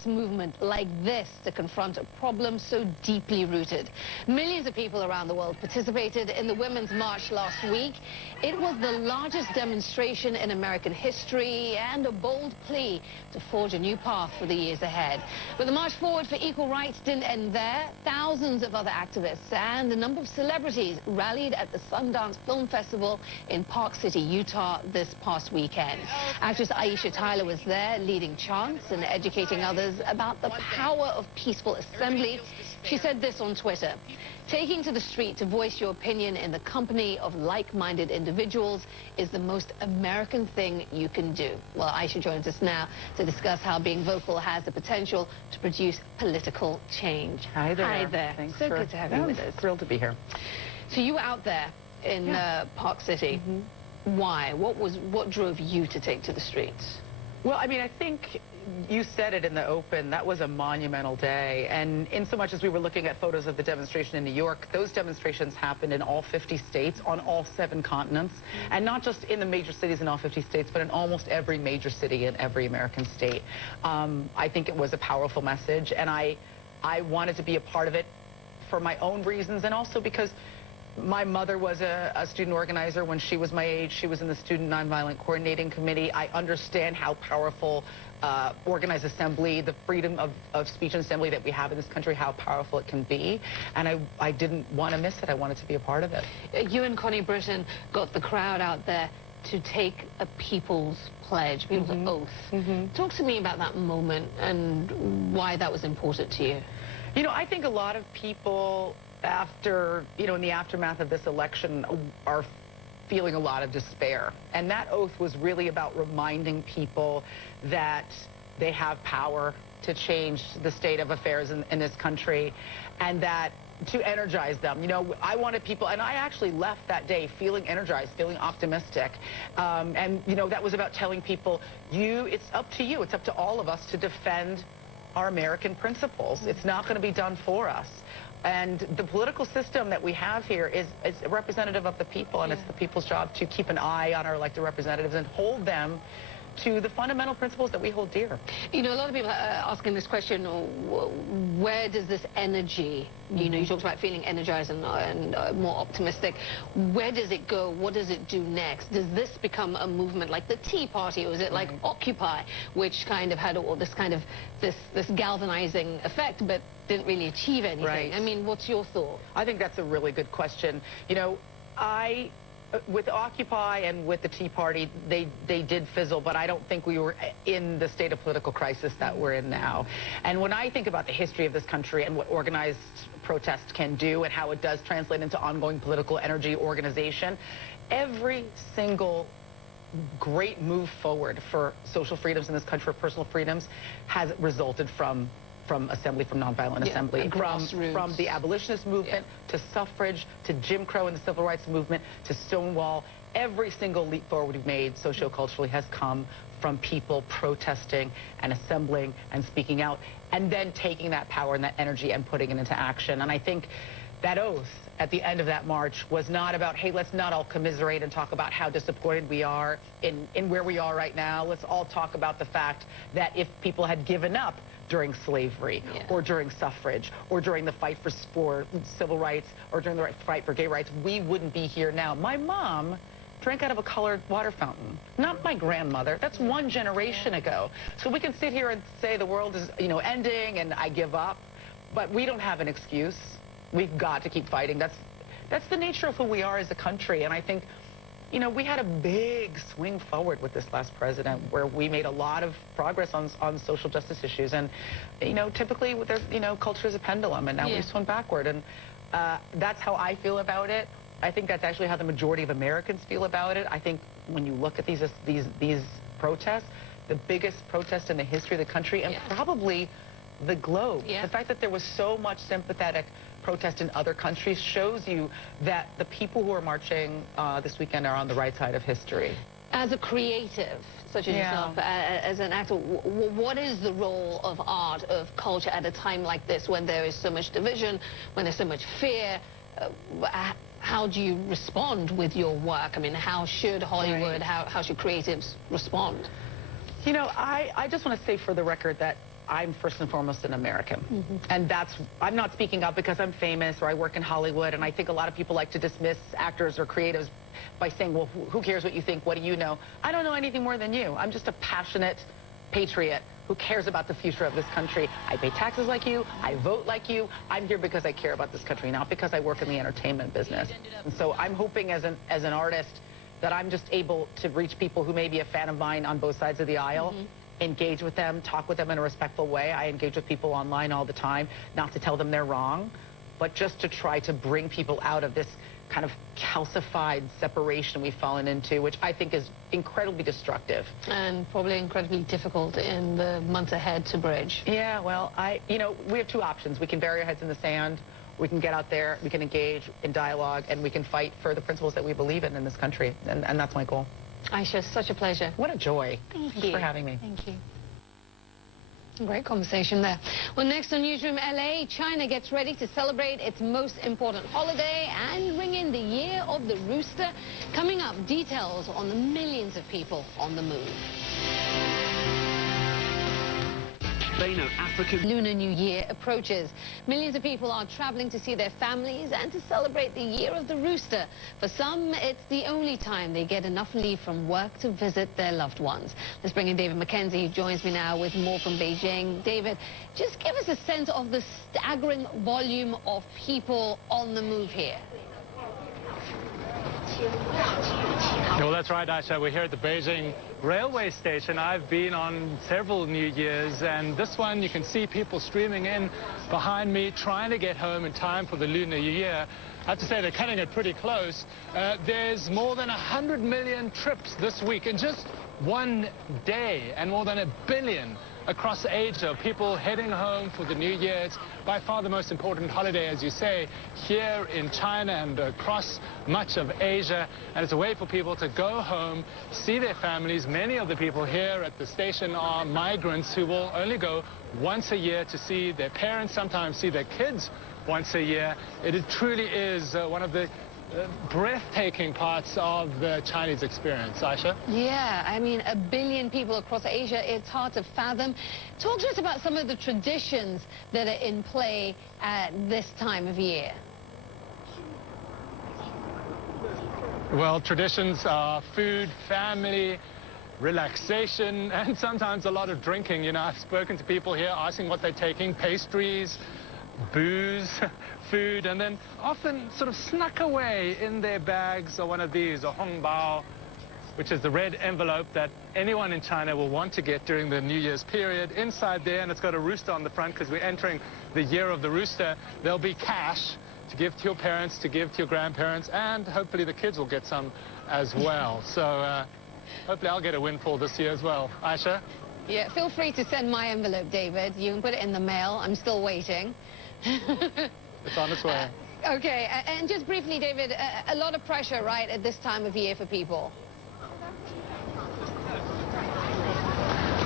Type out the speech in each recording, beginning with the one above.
mass movement like this to confront a problem so deeply rooted. Millions of people around the world participated in the Women's March last week. It was the largest demonstration in American history and a bold plea to forge a new path for the years ahead. But the March Forward for Equal Rights didn't end there. Thousands of other activists and a number of celebrities rallied at the Sundance Film Festival in Park City, Utah this past weekend. Actress Aisha Tyler was there leading chants and educating others about the power of peaceful assembly. She said this on Twitter: "Taking to the street to voice your opinion in the company of like-minded individuals is the most American thing you can do." Well, Aisha joins us now to discuss how being vocal has the potential to produce political change. Hi there. Hi there. Thanks so good to have you with us. Thrilled to be here. So you were out there in Park City. Why? What drove you to take to the streets? Well, I mean, I think you said it in the open. That was a monumental day. And in so much as we were looking at photos of the demonstration in New York, those demonstrations happened in all 50 states, on all 7 continents. And not just in the major cities in all 50 states, but in almost every major city in every American state. I think it was a powerful message. And I wanted to be a part of it for my own reasons, and also because my mother was a student organizer when she was my age. She was in the Student Nonviolent Coordinating Committee. I understand how powerful organized assembly, the freedom of speech and assembly that we have in this country, how powerful it can be. And I didn't want to miss it. I wanted to be a part of it. You and Connie Britton got the crowd out there to take a people's pledge, people's oath. Talk to me about that moment and why that was important to you. You know, I think a lot of people after, in the aftermath of this election are feeling a lot of despair. And that oath was really about reminding people that they have power to change the state of affairs in this country, and that to energize them. You know, I wanted people, and I actually left that day feeling energized, feeling optimistic. And, that was about telling people, it's up to you, it's up to all of us to defend our American principles. It's not going to be done for us. And the political system that we have here is representative of the people, and it's the people's job to keep an eye on our elected representatives and hold them to the fundamental principles that we hold dear. You know, a lot of people are asking this question, where does this energy, you talked about feeling energized and more optimistic, where does it go? What does it do next? Does this become a movement like the Tea Party, or is it like Occupy, which kind of had all this this galvanizing effect, but didn't really achieve anything? Right. I mean, what's your thought? I think that's a really good question. With Occupy and with the Tea Party, they did fizzle, but I don't think we were in the state of political crisis that we're in now. And when I think about the history of this country and what organized protest can do and how it does translate into ongoing political energy organization, every single great move forward for social freedoms in this country, for personal freedoms, has resulted from assembly, from nonviolent assembly, from the abolitionist movement to suffrage, to Jim Crow and the civil rights movement, to Stonewall. Every single leap forward we've made socioculturally has come from people protesting and assembling and speaking out, and then taking that power and that energy and putting it into action. And I think that oath at the end of that march was not about, hey, let's not all commiserate and talk about how disappointed we are in where we are right now. Let's all talk about the fact that if people had given up during slavery, or during suffrage, or during the fight for civil rights, or during the fight for gay rights, we wouldn't be here now. My mom drank out of a colored water fountain, not my grandmother. That's one generation ago. So we can sit here and say the world is, ending and I give up, but we don't have an excuse. We've got to keep fighting. That's the nature of who we are as a country. And I think, we had a big swing forward with this last president, where we made a lot of progress on social justice issues. And, typically, there's, culture is a pendulum, and now we've swung backward. And that's how I feel about it. I think that's actually how the majority of Americans feel about it. I think when you look at these protests, the biggest protest in the history of the country, and probably the globe. The fact that there was so much sympathetic protest in other countries shows you that the people who are marching this weekend are on the right side of history. As a creative, such as yourself, as an actor, what is the role of art, of culture at a time like this, when there is so much division, when there's so much fear? How do you respond with your work? I mean, how should Hollywood, how should creatives respond? I just want to say for the record that I'm first and foremost an American. And I'm not speaking up because I'm famous or I work in Hollywood, and I think a lot of people like to dismiss actors or creatives by saying, well, who cares what you think? What do you know? I don't know anything more than you. I'm just a passionate patriot who cares about the future of this country. I pay taxes like you. I vote like you. I'm here because I care about this country, not because I work in the entertainment business. And so I'm hoping as an artist that I'm just able to reach people who may be a fan of mine on both sides of the aisle, engage with them, talk with them in a respectful way. I engage with people online all the time, not to tell them they're wrong, but just to try to bring people out of this kind of calcified separation we've fallen into, which I think is incredibly destructive. And probably incredibly difficult in the months ahead to bridge. Yeah, well, we have two options. We can bury our heads in the sand. We can get out there, we can engage in dialogue, and we can fight for the principles that we believe in this country. And that's my goal. Aisha, such a pleasure. What a joy. Thanks for having me. Thank you. Great conversation there. Well, next on Newsroom LA, China gets ready to celebrate its most important holiday and ring in the Year of the Rooster. Coming up, details on the millions of people on the move. African Lunar New Year approaches. Millions of people are traveling to see their families and to celebrate the Year of the Rooster. For some, it's the only time they get enough leave from work to visit their loved ones. Let's bring in David Mackenzie, who joins me now with more from Beijing. David, just give us a sense of the staggering volume of people on the move here. Well, that's right, Aisha. We're here at the Beijing railway station. I've been on several New Year's, and this one you can see people streaming in behind me trying to get home in time for the Lunar New Year. I have to say they're cutting it pretty close. There's more than 100 million trips this week in just one day, and more than 1 billion across Asia, people heading home for the New Year. It's by far the most important holiday, as you say, here in China and across much of Asia. And it's a way for people to go home, see their families. Many of the people here at the station are migrants who will only go once a year to see their parents, sometimes see their kids once a year. It truly is one of the breathtaking parts of the Chinese experience. Aisha? Yeah, I mean, 1 billion people across Asia, it's hard to fathom. Talk to us about some of the traditions that are in play at this time of year. Well, traditions are food, family, relaxation, and sometimes a lot of drinking. You know, I've spoken to people here asking what they're taking: pastries, booze, food, and then often sort of snuck away in their bags are one of these, a hongbao, which is the red envelope that anyone in China will want to get during the New Year's period. Inside there, and it's got a rooster on the front because we're entering the Year of the Rooster, there'll be cash to give to your parents, to give to your grandparents, and hopefully the kids will get some as well. So hopefully I'll get a windfall this year as well. Aisha? Yeah, feel free to send my envelope, David. You can put it in the mail. I'm still waiting. It's on its way. Okay, and just briefly, David, a lot of pressure, right, at this time of year for people?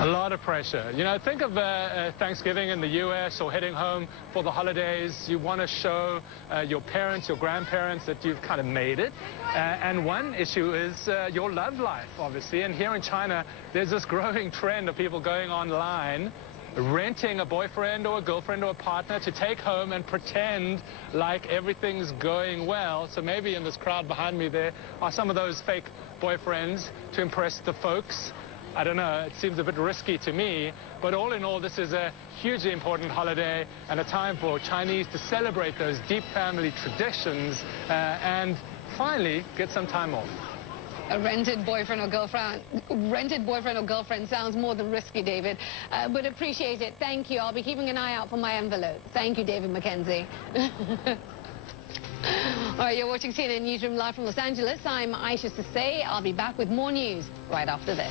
A lot of pressure. You know, think of Thanksgiving in the U.S. or heading home for the holidays. You want to show your parents, your grandparents that you've kind of made it. And one issue is your love life, obviously. And here in China, there's this growing trend of people going online, renting a boyfriend or a girlfriend or a partner to take home and pretend like everything's going well. So maybe in this crowd behind me there are some of those fake boyfriends to impress the folks. I don't know, it seems a bit risky to me, but all in all, this is a hugely important holiday and a time for Chinese to celebrate those deep family traditions and finally get some time off. A rented boyfriend or girlfriend sounds more than risky, David, but appreciate it. Thank you. I'll be keeping an eye out for my envelope. Thank you, David Mackenzie. All right, you're watching CNN Newsroom live from Los Angeles. I'm Aisha Sasay. I'll be back with more news right after this.